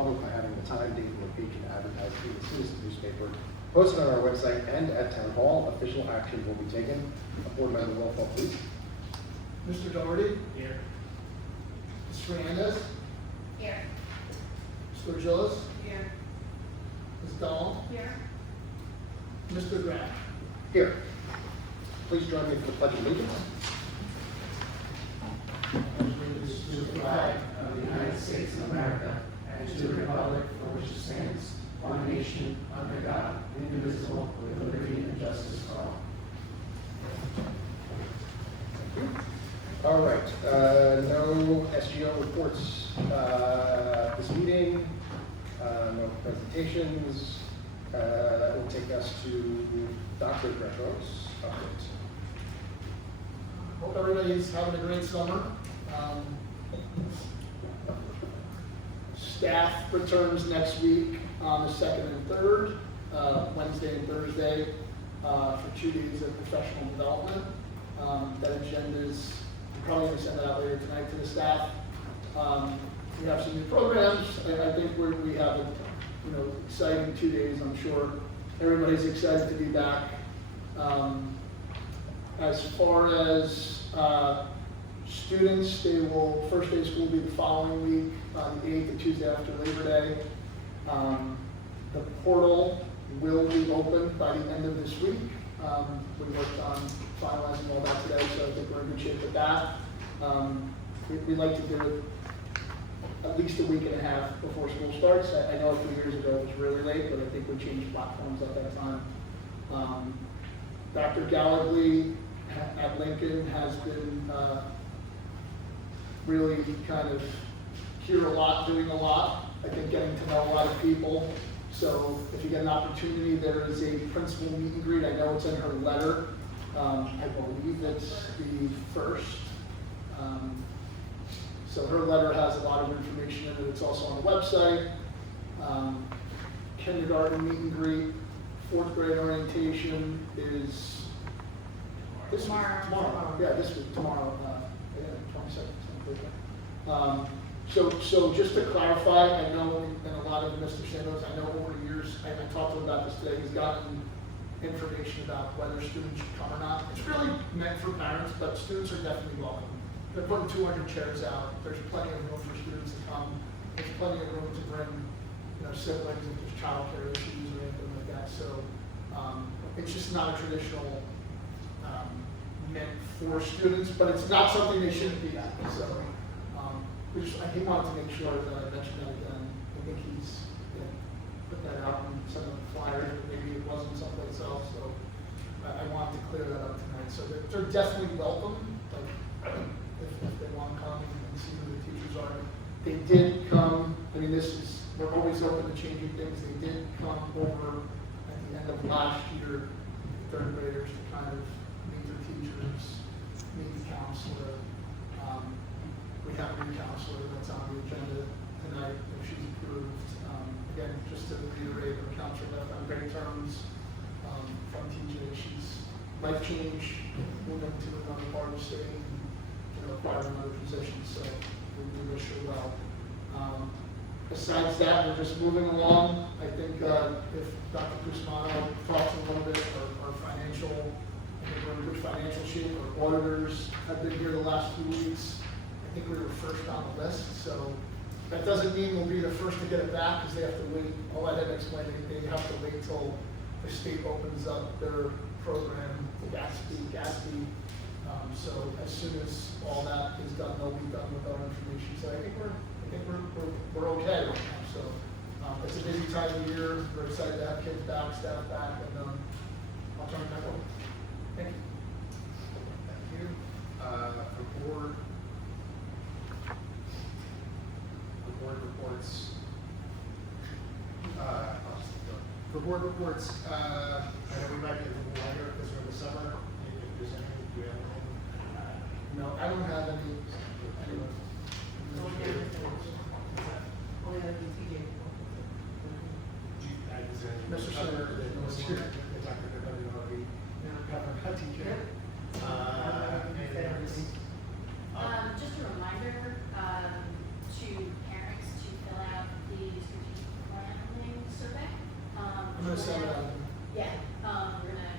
public by having the time, date, and location advertised in the Citizen newspaper, posted on our website and at Town Hall. Official action will be taken. Board member roll call, please. Mr. Doherty? Here. Ms. Fernandez? Here. Mr. Gillis? Here. Ms. Dahl? Here. Mr. Grant? Here. Please join me for the Pledge of Allegiance. Allegiance to the flag of the United States of America and to the republic for which it stands, one nation, under God, indivisible, with liberty and justice for all. All right, no SGO reports this meeting, no presentations. That will take us to Dr. Greco's updates. Hope everybody's having a great summer. Staff returns next week on the 2nd and 3rd, Wednesday and Thursday, for 2 days of professional development. That agenda is, I'm probably going to send that out later tonight to the staff. We have some new programs. I think we have a exciting 2 days. I'm sure everybody's excited to be back. As far as students, first day of school will be the following week, on the 8th, the Tuesday after Labor Day. The portal will be open by the end of this week. We worked on finalizing all that today, so I think we're in good shape with that. We like to do it at least a week and a half before school starts. I know a few years ago it was really late, but I think we changed platforms at that time. Dr. Gallagly at Lincoln has been really kind of here a lot, doing a lot. I think getting to know a lot of people. So if you get an opportunity, there is a principal meet and greet. I know it's in her letter. I believe it's the 1st. So her letter has a lot of information in it. It's also on the website. Kindergarten meet and greet, 4th grade orientation is this week. Tomorrow. Yeah, this week, tomorrow, 22nd. So just to clarify, I know, and a lot of Mr. Sandoz, I know over the years, I talked to him about this today, he's gotten information about whether students should come or not. It's really meant for parents, but students are definitely welcome. They're putting 200 chairs out. There's plenty of room for students to come. There's plenty of room to bring, siblings if there's childcare issues or anything like that. So it's just not a traditional meant for students, but it's not something they shouldn't be at. So he wanted to make sure that I mentioned that again. I think he's put that out in some of the flyers, but maybe it wasn't someplace else. So I wanted to clear that up tonight. So they're definitely welcome. Like, if they want to come and see who the teachers are. They did come, we're always open to changing things. They did come over at the end of last year, 3rd graders, to kind of meet their teachers, meet the counselor. We have a new counselor that's on the agenda tonight, if she's approved. Again, just to reiterate, the counselor left on great terms from TJ. She's life change, moving to another part of the state. Acquire another position, so we wish her well. Besides that, we're just moving along. I think if Dr. Cusmano talks a little bit, our financial, I think we're in good financial shape. Our auditors have been here the last few weeks. I think we were first on the list, so that doesn't mean we'll be the first to get it back because they have to wait. I'll let him explain it. They have to wait till the state opens up their program, the Gatsby. So as soon as all that is done, they'll be done with our information. So I think we're okay right now. So it's a busy time of year. We're excited to have kids back, staff back, and I'll turn it back over. Thank you. Thank you. For board reports, I know we might be a little longer because we're in the summer. If there's anything, do you have anything? No, I don't have any. Mr. Senator, was here. Dr. Governor already covered how to teach it. Just a reminder to parents to fill out the send it out. Yeah, we're gonna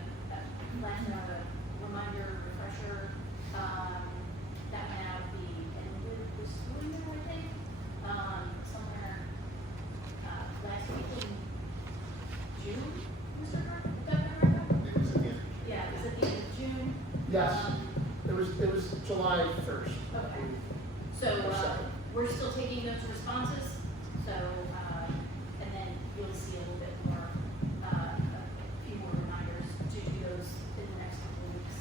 plan to have a reminder, refresher, that might now be ended the school year, I think, somewhere, last week in June, Mr. Governor? It was in the end. Yeah, it was at the end of June. Yes, Um, it was July 1st. Okay. So, Or second. we're still taking those responses, so, and then you'll see a little bit more, a few more reminders to do those in the next couple of weeks.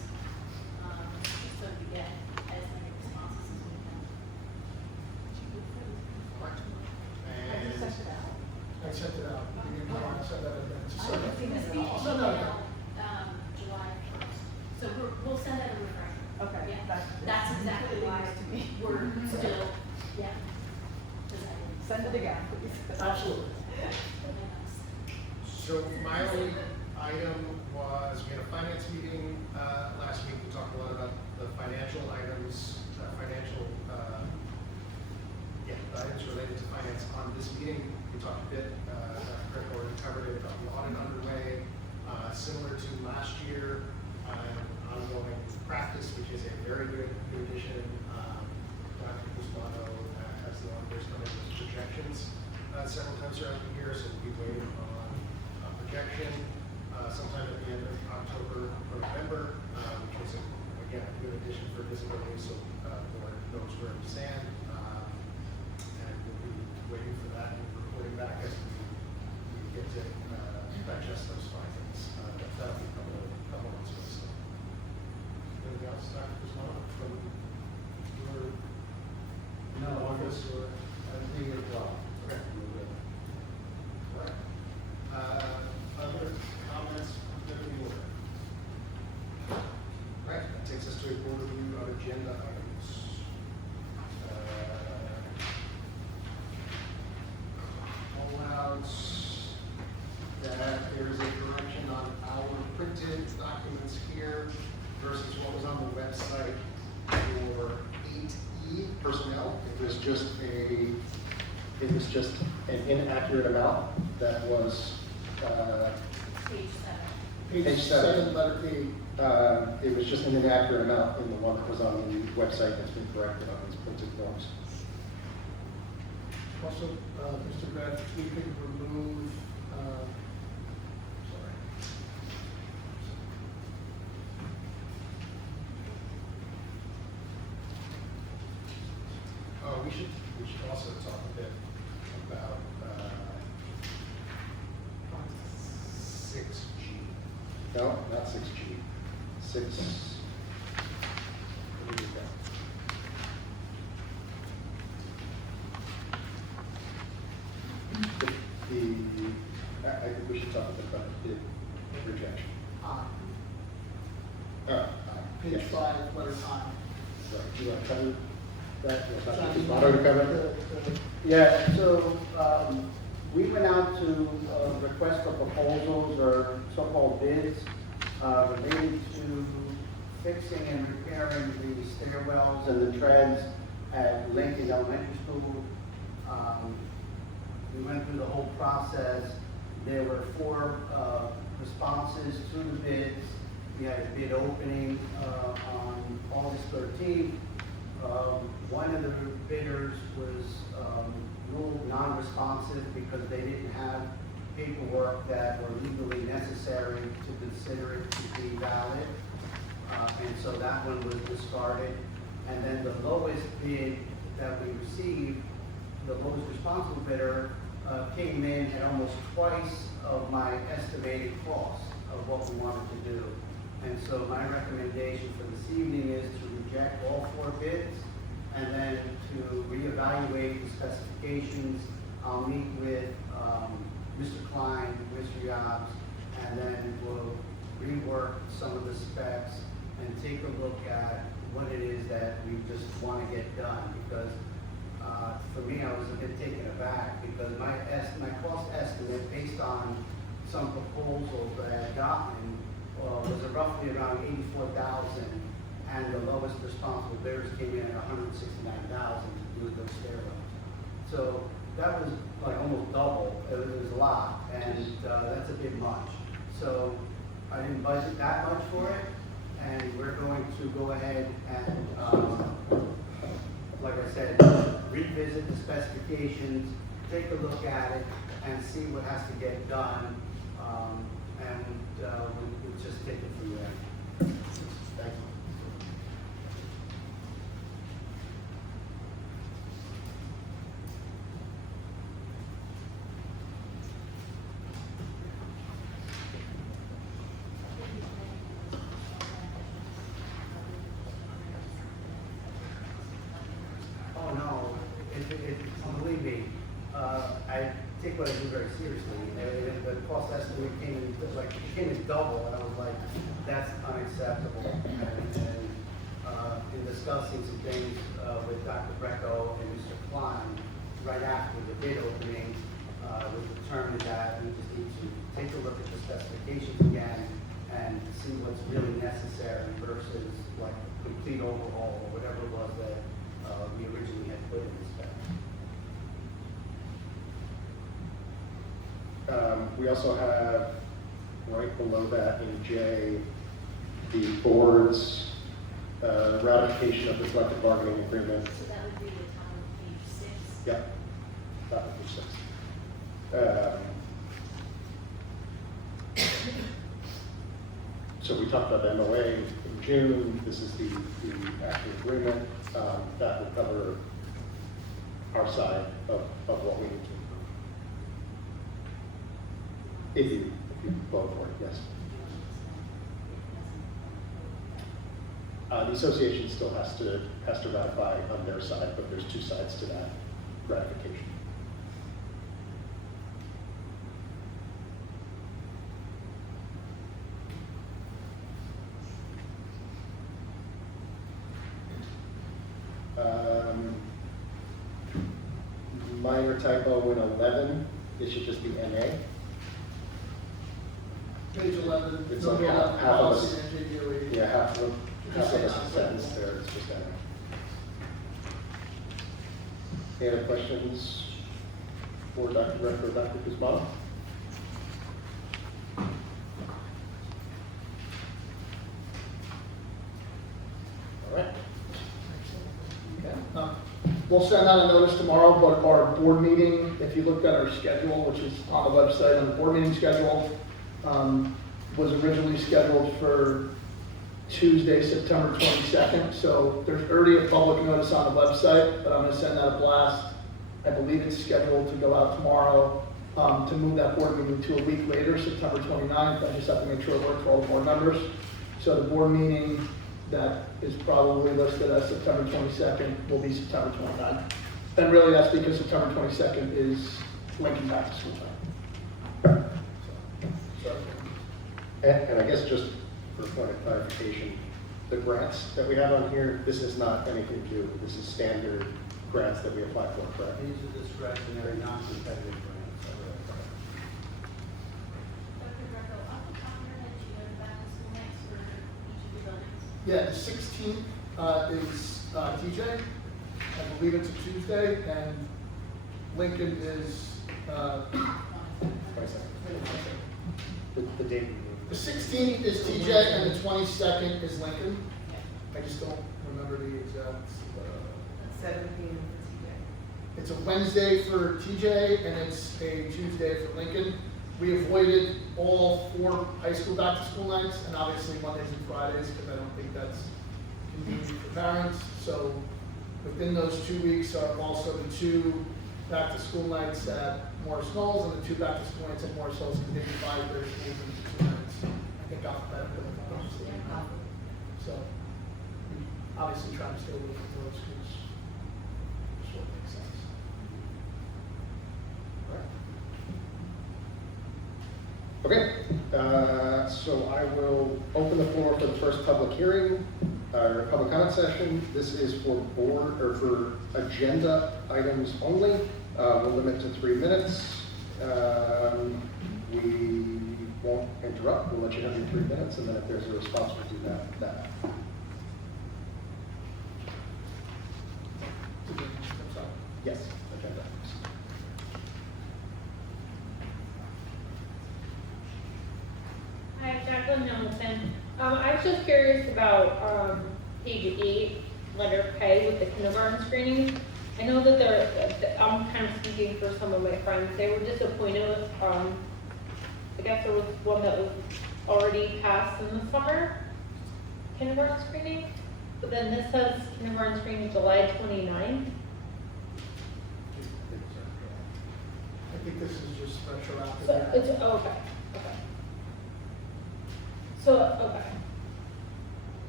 Just so we get as many responses as we can. And I sent it out. You didn't know I sent that again. I haven't seen this at all. Send that again. July 1st. So we'll send out a refresher. Okay, Yeah, that's that's exactly why news to me. we're still, yeah. Send it again, please. Absolutely. So my only item was, we had a finance meeting last week. We talked a lot about the financial items, items related to finance on this meeting. We talked a bit, Rick already covered it, about the audit underway, similar to last year, ongoing practice, which is a very good new addition. Dr. Guzmano has the auditors come in with projections several times throughout the year, so we'll be waiting on a projection sometime at the end of October or November, which is, again, a good addition for visibility, so the board knows where we stand. And we'll be waiting for that and reporting back as we get to digest those findings. That'll be a couple months away. So. Anything else, Dr. Guzmano, from your office or? Everything is well. Okay. All right. Other comments from the order? All right, that takes us to a board review of agenda items. Callouts that there is a correction on our printed documents here versus what was on the website for 8E personnel. It was just an inaccurate amount that was, Page 7. Page Page seven. 7, letter A. it was just an inaccurate amount in the one that was on the website that's been corrected on these printed forms. Also, Mr. Beth, we could remove, sorry. Oh, we should also talk a bit about 6G. No, not 6G. 6. What do you got? I think we should talk a bit about the rejection. Page Yes. 5, letter I. Right, you want to cover that? You want Dr. John, Guzmano to cover it? Yeah, so we went out to request for proposals or so-called bids related to fixing and repairing the stairwells and the treads at Lincoln Elementary School. We went through the whole process. There were 4 responses to the bids. We had a bid opening on August 13th. One of the bidders was ruled non-responsive because they didn't have paperwork that were legally necessary to consider it to be valid. And so that one was discarded. And then the lowest bid that we received, the lowest responsible bidder, came in at almost twice of my estimated cost of what we wanted to do. And so my recommendation for this evening is to reject all 4 bids and then to reevaluate the specifications. I'll meet with Mr. Klein, Mr. Yobs, and then we'll rework some of the specs and take a look at what it is that we just want to get done. Because for me, I was a bit taken aback because my cost estimate based on some proposals that I had gotten was roughly around $84,000, and the lowest responsible bidders came in at $169,000 to do those stairwells. So that was like almost double, it was a lot, and that's a bit much. So I didn't budget that much for it, and we're going to go ahead and, like I said, revisit the specifications, take a look at it, and see what has to get done, and we'll just take it from there. Thank you. Oh, no, believe me, I take what I do very seriously. The cost estimate came in double, and I was like, that's unacceptable. And in discussing some things with Dr. Brecco and Mr. Klein, right after the bid opening, we determined that we just need to take a look at the specifications again and see what's really necessary versus like complete overhaul or whatever it was that we originally had put in the spec. We also have, right below that in J, the board's ratification of the collective bargaining agreement. So that would be the top of page 6. Yep, that would be 6. So we talked about the MOA in June. This is the actual agreement that will cover our side of what we need to improve. If you vote for it, yes. The association still has to ratify on their side, but there's 2 sides to that ratification. Minor typo in 11, it should just be NA. Page 11, It's number like 11, half of policy us. and JDOE. Yeah, half of a sentence there, it's just NA. Any other questions for Dr. Brecco or Dr. Guzman? All right. We'll send out a notice tomorrow, but our board meeting, if you looked at our schedule, which is on the website, on the board meeting schedule, was originally scheduled for Tuesday, September 22nd. So there's already a public notice on the website, but I'm going to send out a blast. I believe it's scheduled to go out tomorrow to move that board meeting to a week later, September 29th. I just have to make sure it works for all the board members. So the board meeting that is probably listed as September 22nd will be September 29th. And really that's because September 22nd is Lincoln back to school time. So. And I guess just for a point of clarification, the grants that we have on here, this is not anything new. This is standard grants that we apply for, correct? These are discretionary, non-competitive grants. Dr. Greco, off the top of your head, do you know the back to school nights for each of your buildings? Yeah, the 16th is TJ. I believe it's a Tuesday, and Lincoln is, 22nd. The date. the 16th is TJ and the 22nd is Lincoln. I just don't remember the exact. 7 p.m. for It's a Wednesday for TJ and it's a Tuesday for Lincoln. We avoided all 4 high school back to school nights and obviously Mondays and Fridays because I don't think that's convenient for parents. So within those 2 weeks are also the 2 back to school nights at Morris Knolls and the 2 back to school nights at Morris Hills and they divide their schools into 2 nights. I think alphabetical, obviously. So we obviously try to stay away from those schools. Just what makes sense. Okay, so I will open the floor for the first public hearing, or public comment session. This is for board, or for agenda items only. We'll limit to 3 minutes. We won't interrupt. We'll let you have your 3 minutes, and then if there's a response, we'll do that. I'm sorry. Yes, agenda items. Kevin Hamilton. I was just curious about, page 8, letter K with the kindergarten screenings. I know that I'm kind of speaking for some of my friends, they were disappointed with, I guess there was one that was already passed in the summer, kindergarten screening, but then this says kindergarten screening July 29th. I think this is just retroactive. So it's, okay. So, okay.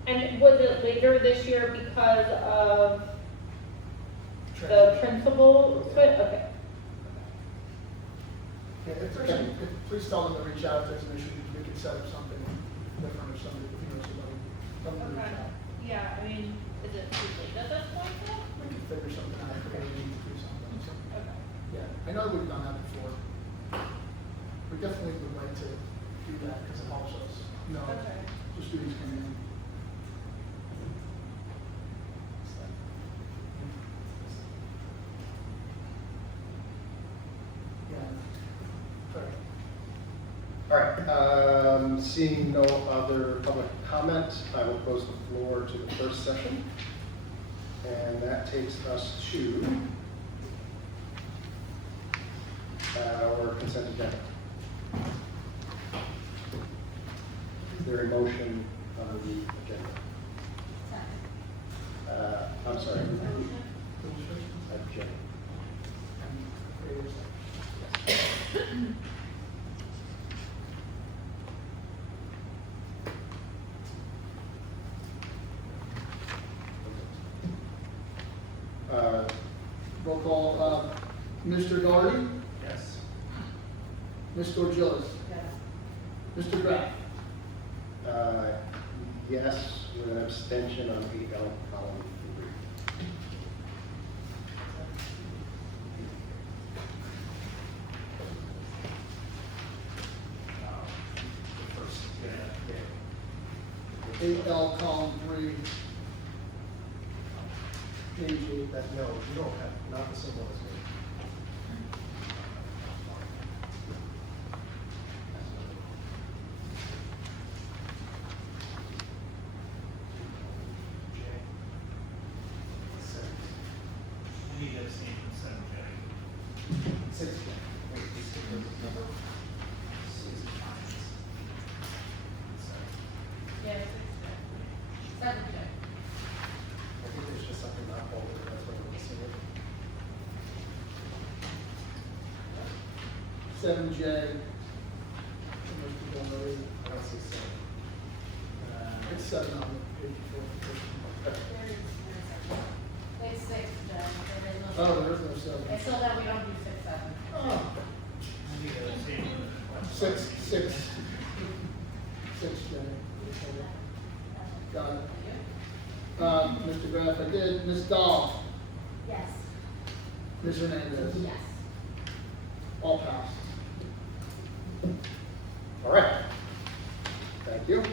And was it later this year because of the principal split? Okay. Yeah, if there's any, please tell them to reach out if there's an issue, we could set up something different or something, if you know somebody, tell them to reach out. Yeah, I mean, is it too late at this point though? We can figure something out, if we need to do something, so, Okay. yeah, I know we've done that before. We definitely would like to do that, because it helps us, you know, Okay. the students coming in. Yeah. Sorry. All right, seeing no other public comment, I will close the floor to the first session. And that takes us to our consent agenda. Is there a motion on the agenda? I'm sorry. Agenda. Roll call, Mr. Doherty, Yes. Ms. Dorgillis, Yes. Mr. Graff, Yes, with an abstention on 8L column 3. The first, yeah. 8L column 3, page 8. That, no, you don't have, not the symbol as me. We need to abstain from 7J. 6. Wait, these two number? 6 times. Yeah, 7J. I think there's just something not folded, that's what I'm missing. 7J. Mr. Doherty. I don't see 7. It's 7 on page 4. It's 6, Jen, there is no. Oh, there is no 7. It's so that we don't do 6, 7. Oh, We need to abstain from the 6, 6. 6, J. Got it. Mr. Graff, I did. Ms. Dahl, Yes. Ms. Hernandez, Yes. all passed. All right. Thank you.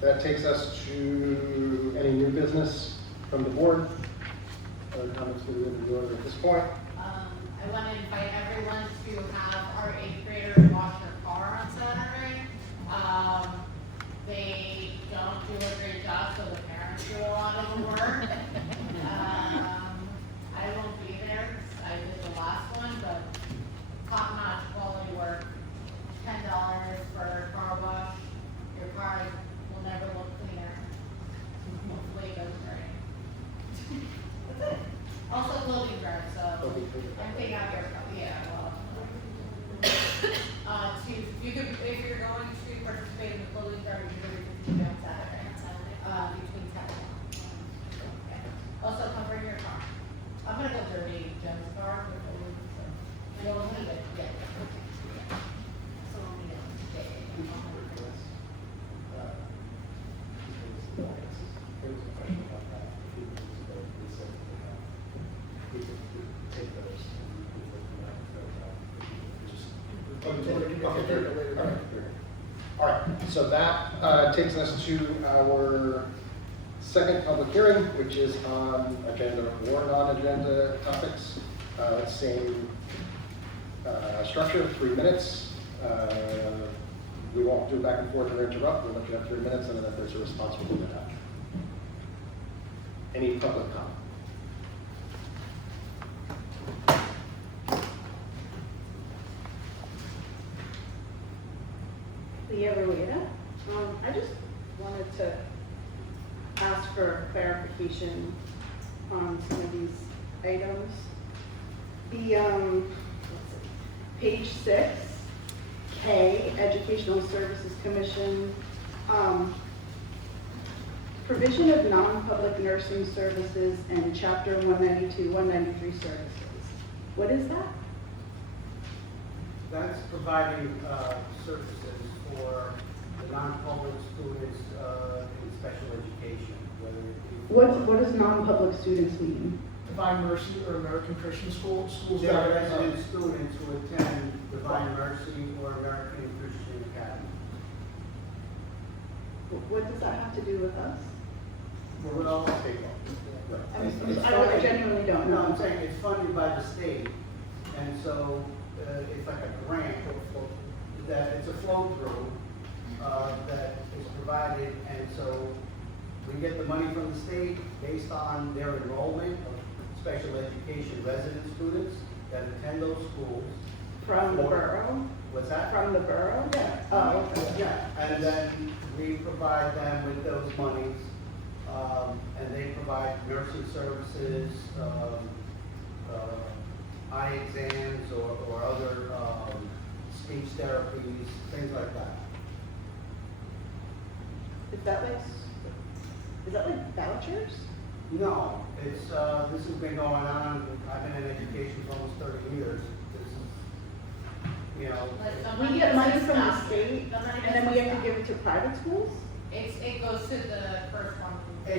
That takes us to any new business from the board. Other comments we would do at this point? I want to invite everyone to have our 8th graders wash their car on Saturday. They don't do a great job, so the parents do a lot of the work. I won't be there, 'cause I did the last one, but top-notch quality work. $10 for a car wash. Your car will never look cleaner. Hopefully it goes right. That's it. Also clothing drive, so I'm thinking out here, yeah, well. You could, if you're going to participate in the clothing drive, you could do it on Saturday, between 10 and 1. Okay. Also, come bring your car. I'm gonna go dirty Jen's car, so you'll need it, yeah. So we'll need it. Yeah. There was a question about that. A few years ago, we said that we could take those and we could look at just. All right, so that takes us to our second public hearing, which is on agenda or non-agenda topics. Same structure, 3 minutes. We won't do back and forth or interrupt, we'll let you have 3 minutes, and then if there's a response, we'll do that after. Any public comment? Leah Rueda. I just wanted to ask for clarification on some of these items. The, let's see, page 6, K, Educational Services Commission, provision of non-public nursing services and chapter 192, 193 services. What is that? That's providing services for the non-public students in special education, whether it be. What does non-public students mean? Divine Mercy or American Christian School, schools They're that, resident students who attend Divine Mercy or American Christian Academy. What does that have to do with us? We're all state law. I genuinely don't No, I'm know. saying it's funded by the state, and so it's like a grant, that it's a flow-through that is provided, and so we get the money from the state based on their enrollment of special education resident students that attend those schools. From the Or- borough? What's that? From the borough? Yeah. Oh, okay. Yeah, and then we provide them with those monies, and they provide nursing services, eye exams, or other speech therapies, things like that. Is that like vouchers? No, it's, this has been going on, I've been in education for almost 30 years. This is, you know, We get money from the state, and then we have to give it to private schools? It goes to the first one. but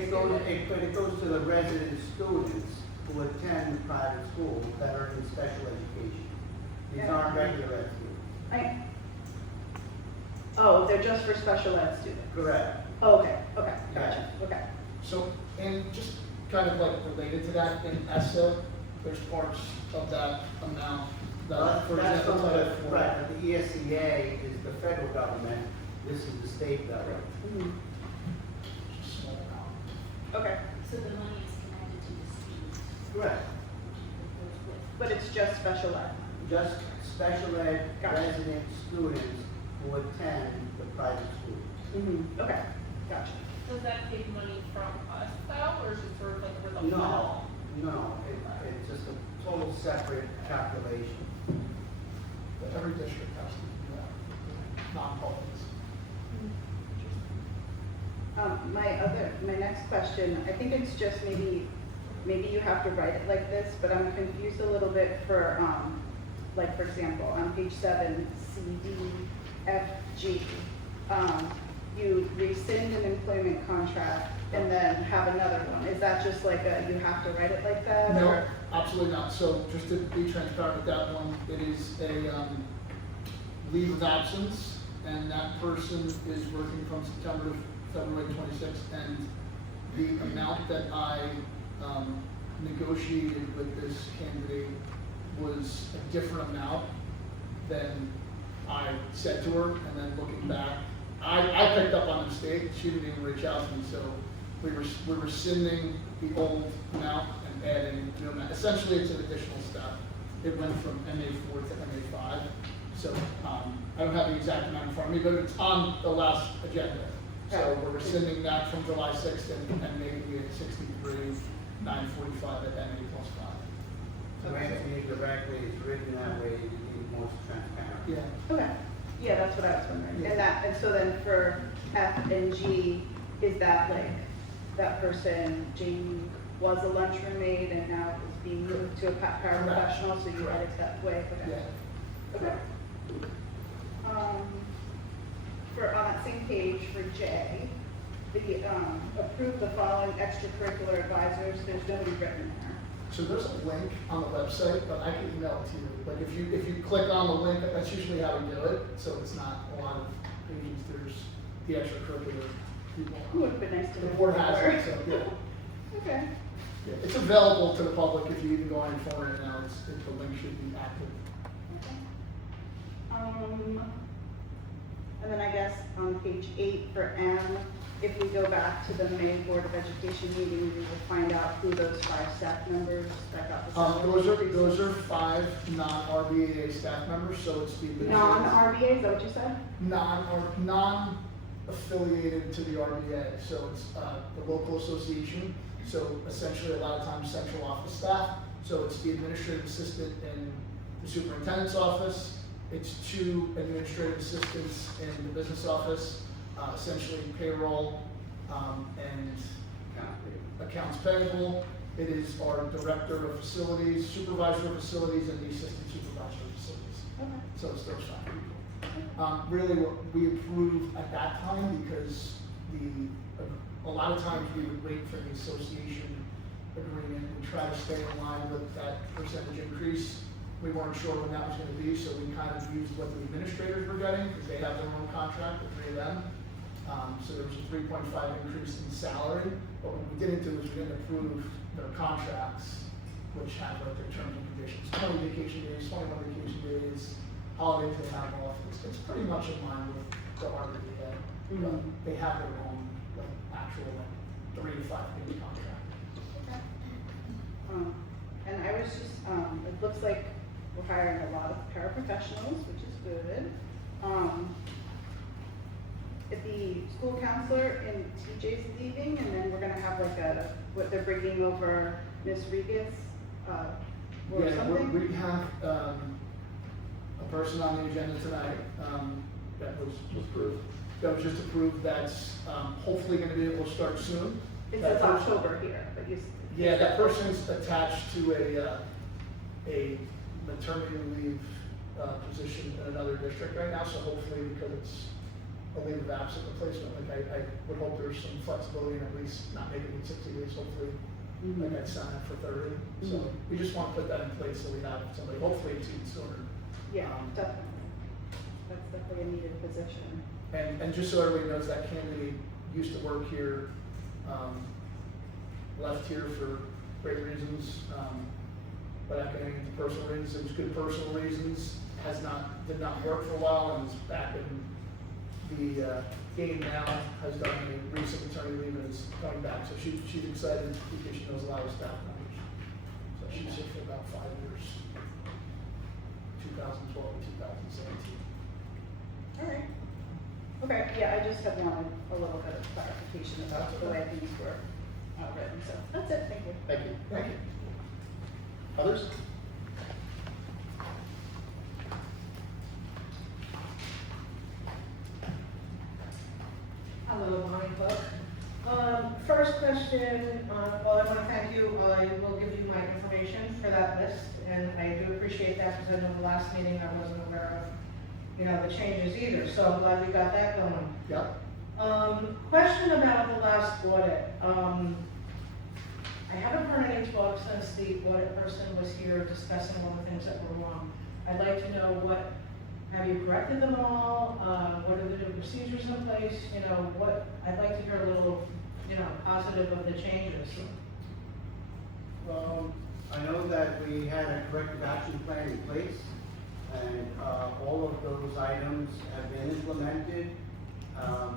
it goes to the resident students who attend private schools that are in special education. These aren't regular ed students. Oh, they're just for special ed students? Correct. Oh, okay, gotcha, okay. so, and just kind of like related to that, in ESSA, there's parts of that amount that, for That's example, from the, Title IV. right, but the ESEA is the federal government, this is the state government. Mhm. Small amount. Okay, So the money is connected to the students Correct. that goes with. but it's just special ed? Just special ed Gotcha. resident students who attend the private school. Mm-hmm, okay, gotcha. Does that take money from us though, or is it sort of like for the No, no, it's just a total separate calculation. But every district has to do that, non-publics. My next question, I think it's just maybe you have to write it like this, but I'm confused a little bit for, like, for example, on page 7, C, D, F, G, you rescind an employment contract and then have another one. Is that just like you have to write it like that? No, or- absolutely not. So just to be transparent with that one, it is a leave of absence, and that person is working from September to February 26th, and the amount that I negotiated with this candidate was a different amount than I said to her, and then looking back, I picked up on the mistake, she didn't even reach out to me, so we're rescinding the old amount and adding new amount. Essentially, it's an additional step. It went from MA4 to MA5, so I don't have the exact amount in front of me, but it's on the last agenda. So we're rescinding that from July 6th and making it 63,945 at MA plus 5. To answer you directly, it's written that way to be most transparent. Yeah. Okay, yeah, that's what I was wondering. Yeah. And so then for F and G, is that like, that person, Jamie, was a lunchroom aide and now is being moved to a paraprofessional, so you write it that way? Okay. Yeah. Okay. On that same page for J, the, approve the following extracurricular advisors, there's nobody written there. So there's a link on the website, but I can email it to you. Like if you click on the link, that's usually how we do it, so it's not a lot of pages, there's the extracurricular people. It would have been nice to The know. board has more. it, so, yeah. Okay. Yeah, it's available to the public if you even go on your phone right now, the link should be active. Okay. And then I guess on page 8 for M, if we go back to the May Board of Education meeting, we will find out who those 5 staff members that got the salary Those are increases. 5 non-RBAA staff members, so it's the Non-RBA, is that what you said? non-affiliated to the RBA, so it's the local association. So essentially, a lot of times, central office staff. So it's the administrative assistant in the superintendent's office. It's 2 administrative assistants in the business office, essentially payroll and accounts payable. It is our director of facilities, supervisor of facilities, and the assistant supervisor of facilities. Okay. So it's those 5 people. Really, what we approved at that time, because a lot of times we would wait for the association agreement and try to stay in line with that percentage increase. We weren't sure when that was gonna be, so we kind of used what the administrators were getting, because they have their own contract, the 3 of them. So there was a 3.5 increase in salary, but what we didn't do is we didn't approve their contracts, which have like their terms and conditions, 20 vacation days, 21 vacation days, holidays they have off. It's pretty much in line with the RBA, but they have their own like actual like 3 to 5 page contract. And I was just, it looks like we're hiring a lot of paraprofessionals, which is good. The school counselor in TJ's leaving, and then we're gonna have like what they're bringing over Ms. Regas, or Yeah, something? we have a person on the agenda tonight that was approved. That was just approved, that's hopefully gonna be able to start soon. It That says person- October here, but you. Yeah, that person's attached to a maternity leave position in another district right now, so hopefully, because it's a leave of absence replacement, like I would hope there's some flexibility and at least not making it 60 days, hopefully, like I'd sign up for 30. So we just want to put that in place so we have somebody, hopefully it's even sooner. Yeah, definitely. That's definitely a needed position. And just so everybody knows, that candidate used to work here, left here for great reasons, without getting into personal reasons. It was good personal reasons, did not work for a while and is back in the game now, has done a recent maternity leave and is coming back. So she's excited because she knows a lot of staff members. So she's here for about 5 years, 2012 to 2017. All right. Okay, yeah, I just had wanted a little bit of clarification about the way things were written, so that's it, thank you. Thank you. Thank you. Others? Hello, Bonnie Cook. First question, well, I want to thank you, I will give you my information for that list, and I do appreciate that, because I know the last meeting I wasn't aware of, the changes either, so I'm glad we got that going. Yep. Question about the last audit. I haven't heard any talk since the audit person was here discussing all the things that were wrong. I'd like to know have you corrected them all? What are the new procedures in place? I'd like to hear a little, positive of the changes. I know that we had a corrective action plan in place, and all of those items have been implemented.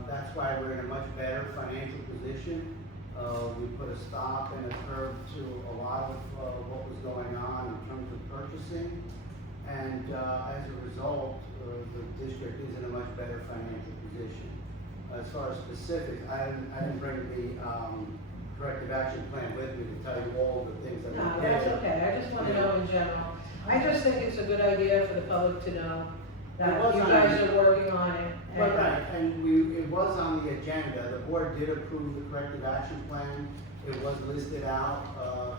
That's why we're in a much better financial position. We put a stop and a curb to a lot of what was going on in terms of purchasing. And as a result, the district is in a much better financial position. As far as specifics, I didn't bring the corrective action plan with me to tell you all the things that we No, did. that's okay, I just want to know in general. I just think it's a good idea for the public to know that It was you on guys the- are working on it. and- Right, and it was on the agenda, the board did approve the corrective action plan, it was listed out,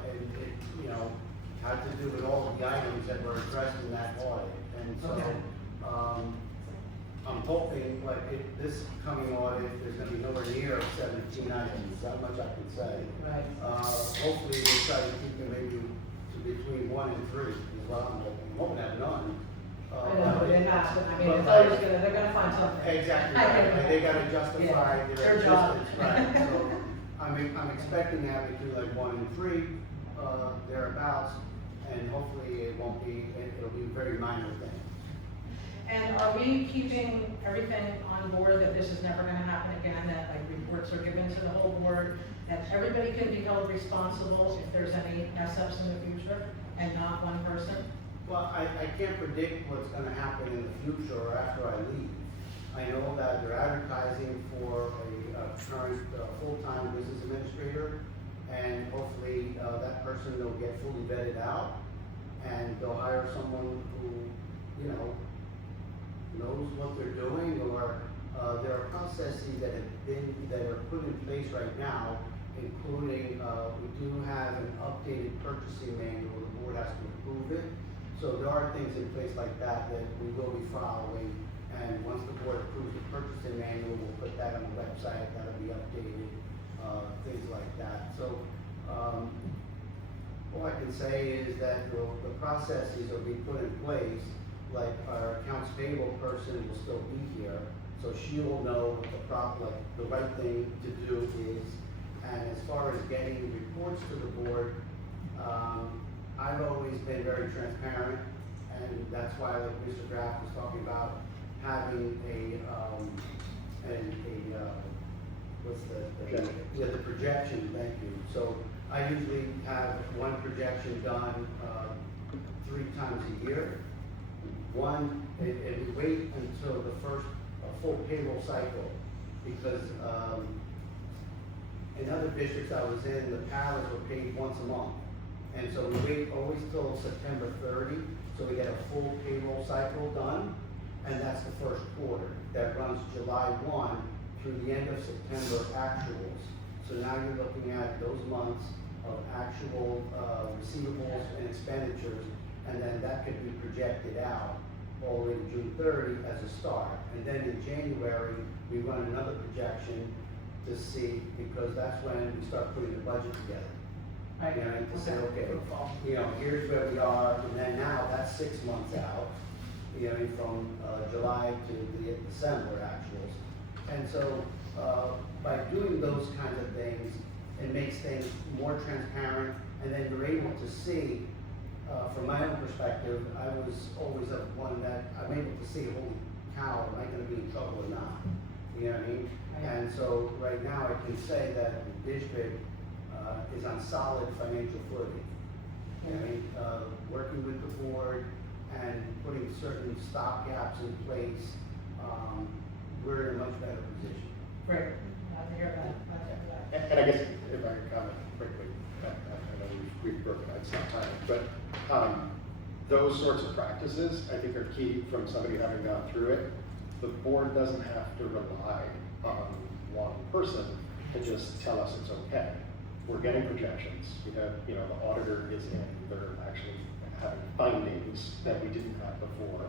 and it, had to do with all of the items that were addressed in that audit. And so, Okay. I'm hoping, this coming audit, there's gonna be nowhere near 17 items, that much I can say. Right. Hopefully we'll try to keep them maybe to between 1 and 3, is what I'm hoping to have none. I know, but it has to, but it's always they're gonna find something. Exactly, I get right. it. They gotta justify Yeah, their their job. existence, right, so I'm expecting to have it do like 1 and 3, thereabouts, and hopefully it'll be a very minor thing. And are we keeping everything on board that this is never gonna happen again, that like reports are given to the whole board, that everybody can be held responsible if there's any mess-ups in the future, and not one person? Well, I can't predict what's gonna happen in the future or after I leave. I know that they're advertising for a current full-time business administrator, and hopefully that person will get fully vetted out, and they'll hire someone who, you know, knows what they're doing, or there are processes that are put in place right now, including we do have an updated purchasing manual. The board has to approve it. So there are things in place like that we will be following, and once the board approves the purchasing manual, we'll put that on the website, that'll be updated, things like that. So all I can say is that the processes will be put in place, like our accounts payable person will still be here, so she will know what the right thing to do is. And as far as getting reports to the board, I've always been very transparent, and that's why, like Mr. Graff was talking about, having the projection, thank you. So I usually have one projection done 3 times a year. And we wait until the first full payroll cycle, because in other districts I was in, the paras were paid once a month. And so we wait always till September 30, so we get a full payroll cycle done, and that's the first quarter. That runs July 1 through the end of September actuals. So now you're looking at those months of actual receivables and expenditures, and then that could be projected out all the way to June 30 as a start. And then in January, we run another projection to see, because that's when we start putting the budget together. Right. You know, to say, okay, you know, here's where we are, and then now that's 6 months out, you know, from July to the December actuals. And so by doing those kinds of things, it makes things more transparent, and then you're able to see, from my own perspective, I was always one that I'm able to see, holy cow, am I gonna be in trouble or not? You know what I mean? And so right now I can say that the district is on solid financial footing. You know what I mean? Working with the board and putting certain stop gaps in place, we're in a much better position. Great, glad to hear that, glad to hear that. And I guess if I could comment quickly, I know we've broken out, it's not time, but those sorts of practices, I think, are key from somebody having gone through it. The board doesn't have to rely on one person to just tell us it's okay. We're getting projections. We have, you know, the auditor is in, they're actually having findings that we didn't have before.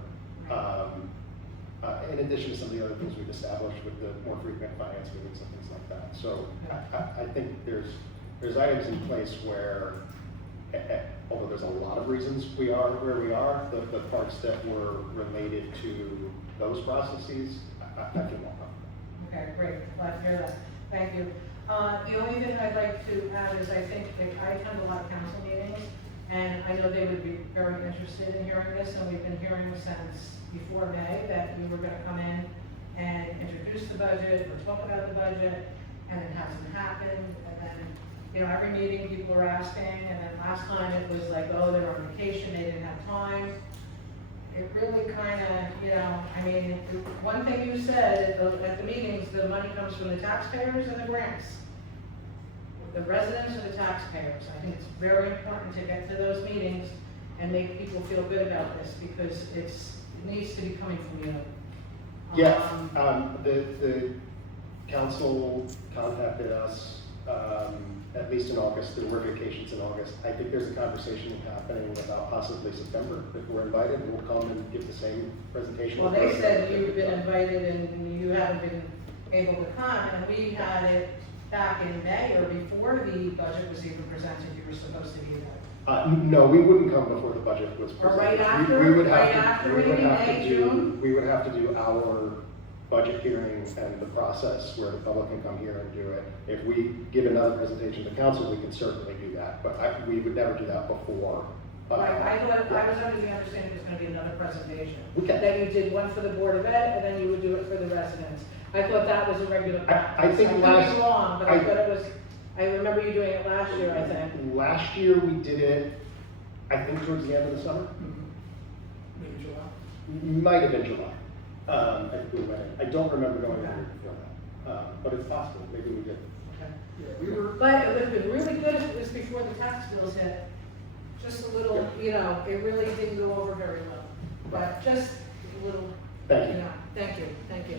In addition to some of the other things we've established with the more frequent finance meetings and things like that. So I think there's items in place where, although there's a lot of reasons we are where we are, the parts that were related to those processes, I feel more comfortable. Okay, great, glad to hear that, thank you. The only thing I'd like to add is I think that I attend a lot of council meetings, and I know they would be very interested in hearing this, and we've been hearing since before May that we were gonna come in and introduce the budget, or talk about the budget, and it hasn't happened, and then, you know, every meeting people are asking, and then last time it was like, oh, they were on vacation, they didn't have time. It really kinda, you know, I mean, one thing you said at the meetings, the money comes from the taxpayers and the grants. The residents and the taxpayers. I think it's very important to get to those meetings and make people feel good about this, because it needs to be coming from you. Yeah, the council contacted us, at least in August. There were vacations in August. I think there's a conversation happening about possibly September. If we're invited, we'll come and give the same presentation. Well, they said you've been invited and you haven't been able to come, and we had it back in May or before the budget was even presented, you were supposed to be there. No, we wouldn't come before the budget was presented. Or right after, We would right have after to, we would maybe have May, to do, June? we would have to do our budget hearings and the process where the public can come here and do it. If we give another presentation to council, we can certainly do that, but we would never do that before Like, I was under the understanding it was gonna be another presentation. Okay. That you did one for the Board of Ed, and then you would do it for the residents. I thought that was a regular practice. I think could last- be wrong, but I I- thought it was, I remember you doing it last year, I think. Last year, we did it, I think towards the end of the summer. Maybe July. Might have been July. I think we went in. I don't remember going there before that. But it's possible, maybe we did. Okay. Yeah, we were, But it would have been really good if it was before the tax bills hit. Just a little, you know, it really didn't go over very well. But just a little, Thank you you. know, thank you, thank you.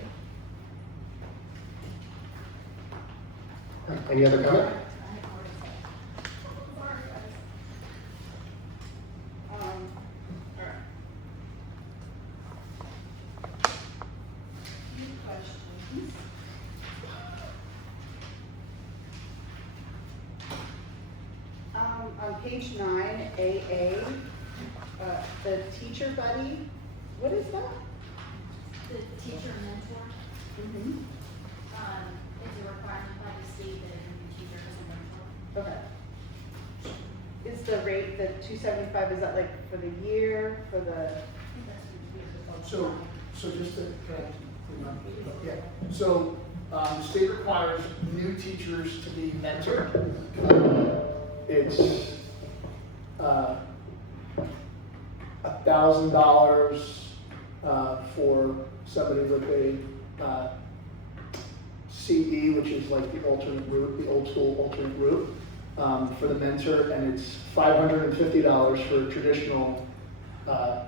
Any other comment? All right. Any questions? On page 9, AA, the teacher buddy, what is that? The teacher mentor, Mm-hmm. is a requirement by the state that every teacher has a mentor. Okay. Is the rate, the 275, is that like for the year, for the? so just to, can I clean up? Yeah, so, the state requires new teachers to be mentored. It's, $1,000, for somebody with a, CE, which is like the alternate route, the old school alternate route, for the mentor, and it's $550 for a traditional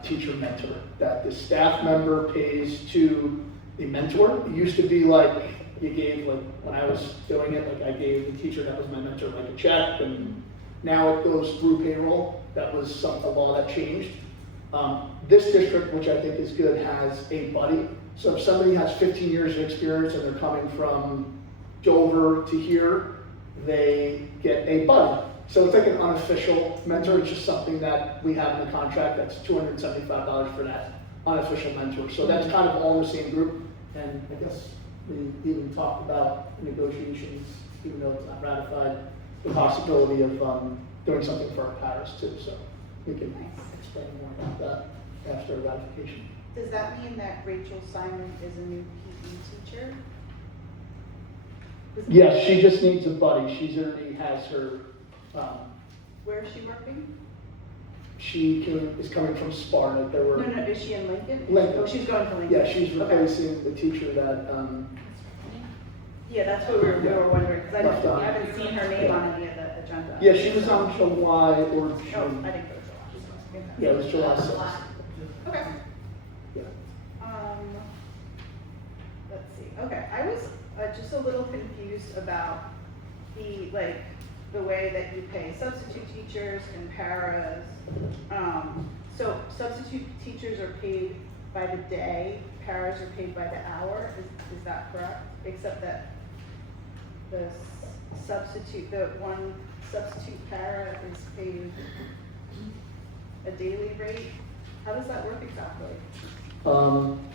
teacher mentor that the staff member pays to the mentor. It used to be like you gave, like when I was doing it, like I gave the teacher that was my mentor like a check, and now it goes through payroll. That was a law that changed. This district, which I think is good, has a buddy. So if somebody has 15 years of experience and they're coming from Dover to here, they get a buddy. So it's like an unofficial mentor. It's just something that we have in the contract. That's $275 for that unofficial mentor. So that's kind of all in the same group. And I guess we even talked about negotiations, even though it's not ratified, the possibility of doing something for our Paris too. So we can explain more about that after ratification. Does that mean that Rachel Simon is a new PE teacher? Yes, she just needs a buddy. She's already has her, Where is she working? is coming from Sparta. There were, No, is she in Lincoln? Lincoln. Oh, she's going to Lincoln. yeah, she's Okay. replacing the teacher that, Yeah, that's what we were wondering, because Left on. I haven't seen her name on any of the agenda. yeah, she was on July or Oh, June. I didn't go to July. Yeah, it was July July. 6th. Okay. Yeah. Let's see, okay, I was just a little confused about the way that you pay substitute teachers and paras. So substitute teachers are paid by the day, paras are paid by the hour, is that correct? Except that the one substitute para is paid a daily rate? How does that work exactly?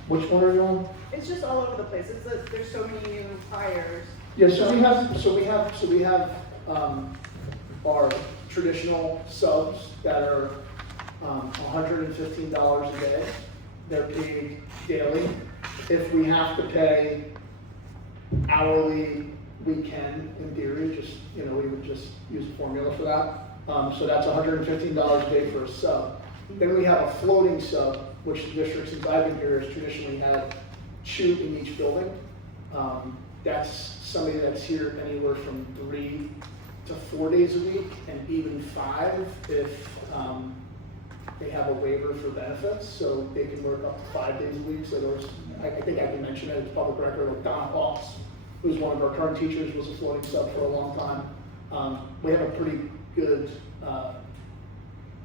Which one are you on? It's just all over the place. There's so many new hires. Yeah, so we have our traditional subs that are $115 a day. They're paid daily. If we have to pay hourly, we can, in theory, we would just use a formula for that. So that's $115 a day for a sub. Then we have a floating sub, which the district, since I've been here, has traditionally had 2 in each building. That's somebody that's here anywhere from 3 to 4 days a week, and even 5 if they have a waiver for benefits, so they can work up to 5 days a week. So there's, I think I can mention it, it's public record, like Don Hawks, who's one of our current teachers, was a floating sub for a long time. We have a pretty good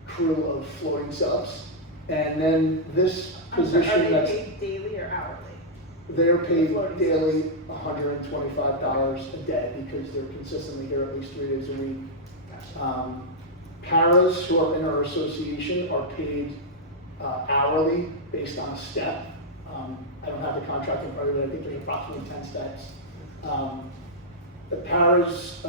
crew of floating subs. And then this position Are that's, they paid daily or hourly? they're paid Floating daily $125 a day because they're consistently here at least 3 days a week. Paras who are in our association are paid hourly based on a step. I don't have the contract in front of me, but I think there's approximately 10 steps. The paras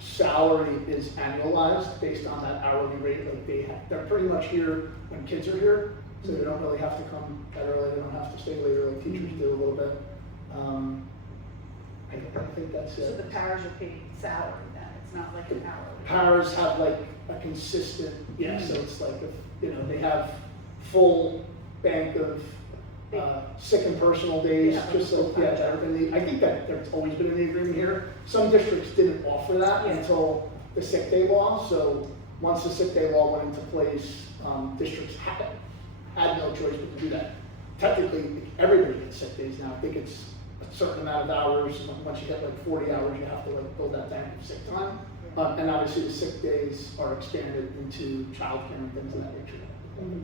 salary is annualized based on that hourly rate, like they're pretty much here when kids are here, so they don't really have to come that early, they don't have to stay later like teachers do a little bit. I think that's So it. the paras are paid salary then, it's not like an hourly? Paras have like a consistent, yeah, so it's like, they have full bank of sick and personal days, Yeah. just like, everything. I think that there's always been an agreement here. Some districts didn't offer that Yeah. until the sick day law, so once the sick day law went into place, districts had no choice but to do that. Technically, everybody gets sick days now. I think it's a certain amount of hours. Once you get like 40 hours, you have to like build that bank of sick time. And obviously the sick days are expanded into childcare and things of that nature.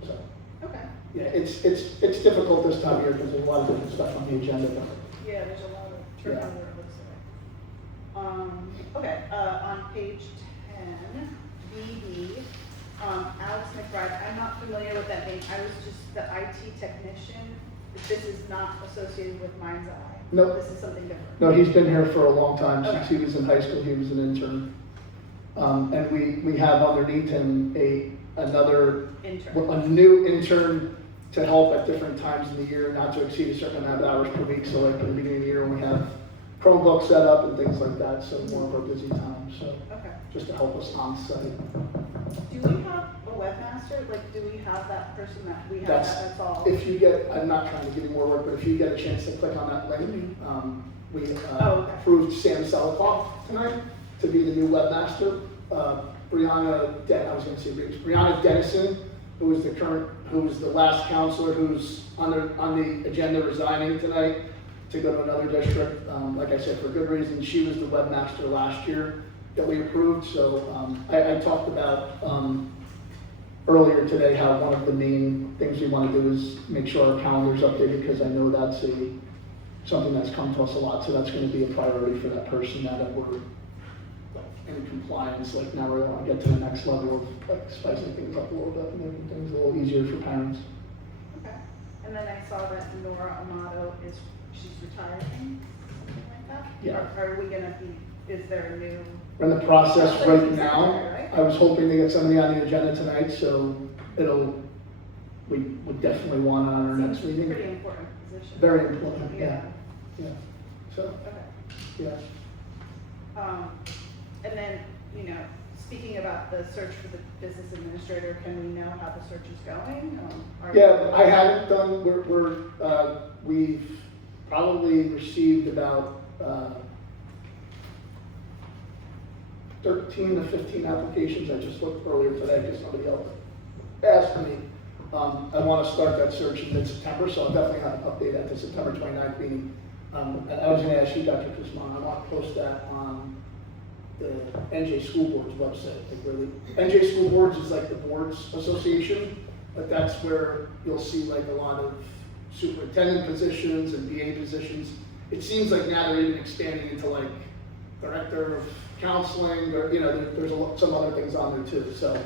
So, Okay, yeah, it's difficult this time of year because there's a lot of different stuff on the agenda. But yeah, there's a lot of turnover, it looks like. Okay, on page 10, BB, Alex McBride, I'm not familiar with that name, I was just the IT technician. This is not associated with Mind's Eye? Nope. This is something different? no, he's been here for a long time. Since Okay. he was in high school, he was an intern. And we have underneath him another Intern. a new intern to help at different times in the year, not to exceed a certain amount of hours per week. So like in the beginning of the year, when we have Chromebooks set up and things like that, so more of our busy time. So Okay. just to help us on site. Do we have a webmaster? Like, do we have that person that we have that's all? If you get, I'm not trying to give you more work, but if you get a chance to click on that link, we okay. approved Sam Selikoff tonight to be the new webmaster. Brianna Dennison, who was the last counselor who's on the agenda resigning tonight to go to another district. Like I said, for good reason. She was the webmaster last year that we approved. So I talked about earlier today how one of the main things we want to do is make sure our calendar's updated, because I know that's something that's come to us a lot. So that's going to be a priority for that person now that we're in compliance. Like now we want to get to the next level of like spicing things up a little bit and making things a little easier for parents. Okay. And then I saw that Nora Amato she's retiring, something like that? Yeah. Are we gonna is there a new? We're in the process right Right. now. I was hoping to get somebody on the agenda tonight, so we would definitely want it on our next Seems meeting. pretty important position. Very important, yeah. So, Okay. yeah. And then, speaking about the search for the business administrator, can we know how the search is going? Yeah, I haven't done, we've probably received about 13 to 15 applications. I just looked earlier today because somebody else asked me. I want to start that search in mid-September, so I'll definitely have to update that to September 29th meeting. And I was going to ask you, Dr. Kusman, I want to post that on the NJ School Board's website. Like really, NJ School Boards is like the boards association, but that's where you'll see like a lot of superintendent positions and BA positions. It seems like now they're even expanding into like director of counseling, or there's some other things on there too. So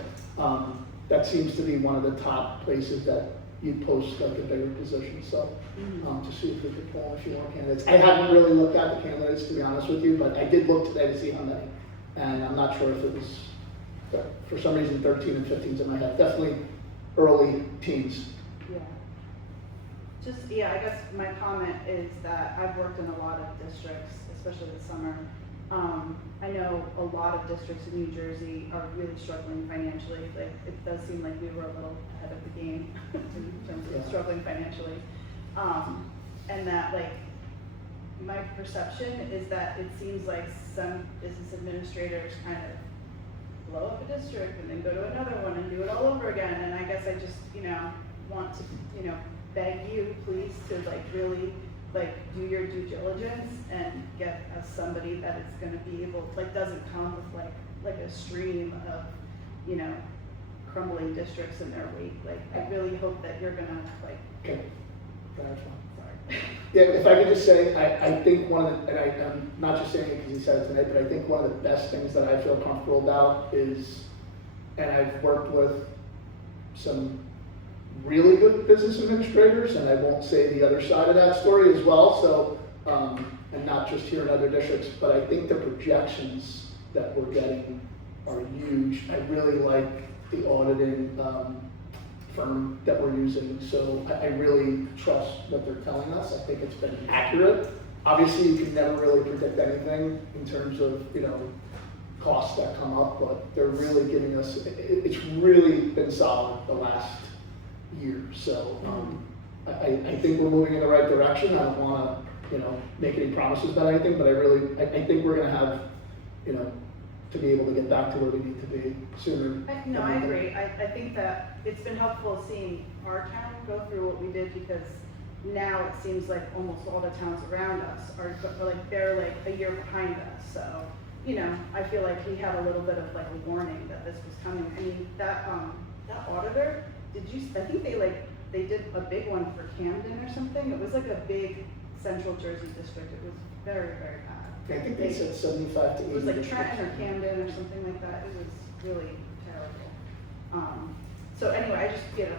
that seems to be one of the top places that you post like a bigger position. So to see if we could pull a few more candidates. I haven't really looked at the candidates, to be honest with you, but I did look today to see how many. And I'm not sure if it was, for some reason, 13 and 15's in my head. Definitely early teens. I guess my comment is that I've worked in a lot of districts, especially this summer. I know a lot of districts in New Jersey are really struggling financially. Like, it does seem like we were a little ahead of the game in terms of struggling financially. And that, like, my perception is that it seems like some business administrators kind of blow up a district and then go to another one and do it all over again. And I guess I just, want to, beg you, please, to like really do your due diligence and get us somebody that is going to be able, doesn't come with like a stream of, crumbling districts in their wake. I really hope that you're gonna Okay. That's fine. sorry. Yeah, if I could just say, I think one of the, and I'm not just saying it because he said it tonight, but I think one of the best things that I feel comfortable about is, and I've worked with some really good business administrators, and I won't say the other side of that story as well, so, and not just here in other districts, but I think the projections that we're getting are huge. I really like the auditing firm that we're using, so I really trust what they're telling us. I think it's been accurate. Obviously, you can never really predict anything in terms of, you know, costs that come up, but they're really giving us, it's really been solid the last year. So I think we're moving in the right direction. I don't want to, you know, make any promises about anything, but I think we're going to have, you know, to be able to get back to where we need to be sooner. No, I agree. I think that it's been helpful seeing our town go through what we did, because now it seems like almost all the towns around us are like, they're like a year behind us. So, you know, I feel like we had a little bit of like a warning that this was coming. I mean, that auditor, I think they did a big one for Camden or something. It was like a big central Jersey district. It was very, very bad. I think they said 75 to 80. It was like Trenton or Camden or something like that. It was really terrible. So anyway, I just, you know,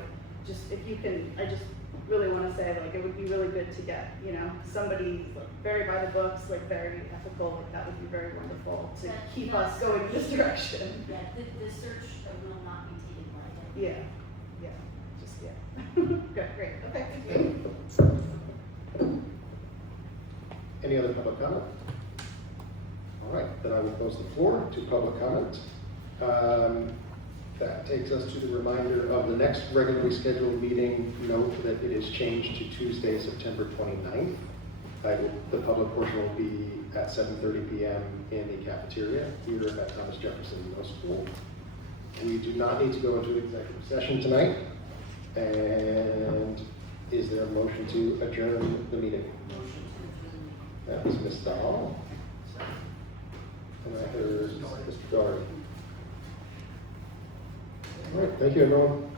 just if you can, I just really want to say, like, it would be really good to get, you know, somebody like, very by the books, like very ethical. Like, that would be very wonderful to keep us going in this direction. Yeah, the search will not be taken lightly. Yeah, just Good, great, okay, thank you. Any other public comment? All right, then I will close the floor to public comment. That takes us to the reminder of the next regularly scheduled meeting. Note that it is changed to Tuesday, September 29th. The public portion will be at 7:30 p.m. in the cafeteria here at Thomas Jefferson Middle School. We do not need to go into executive session tonight. And is there a motion to adjourn the meeting? That was Ms. Dahl. And I heard Mr. Doherty. All right, thank you, everyone.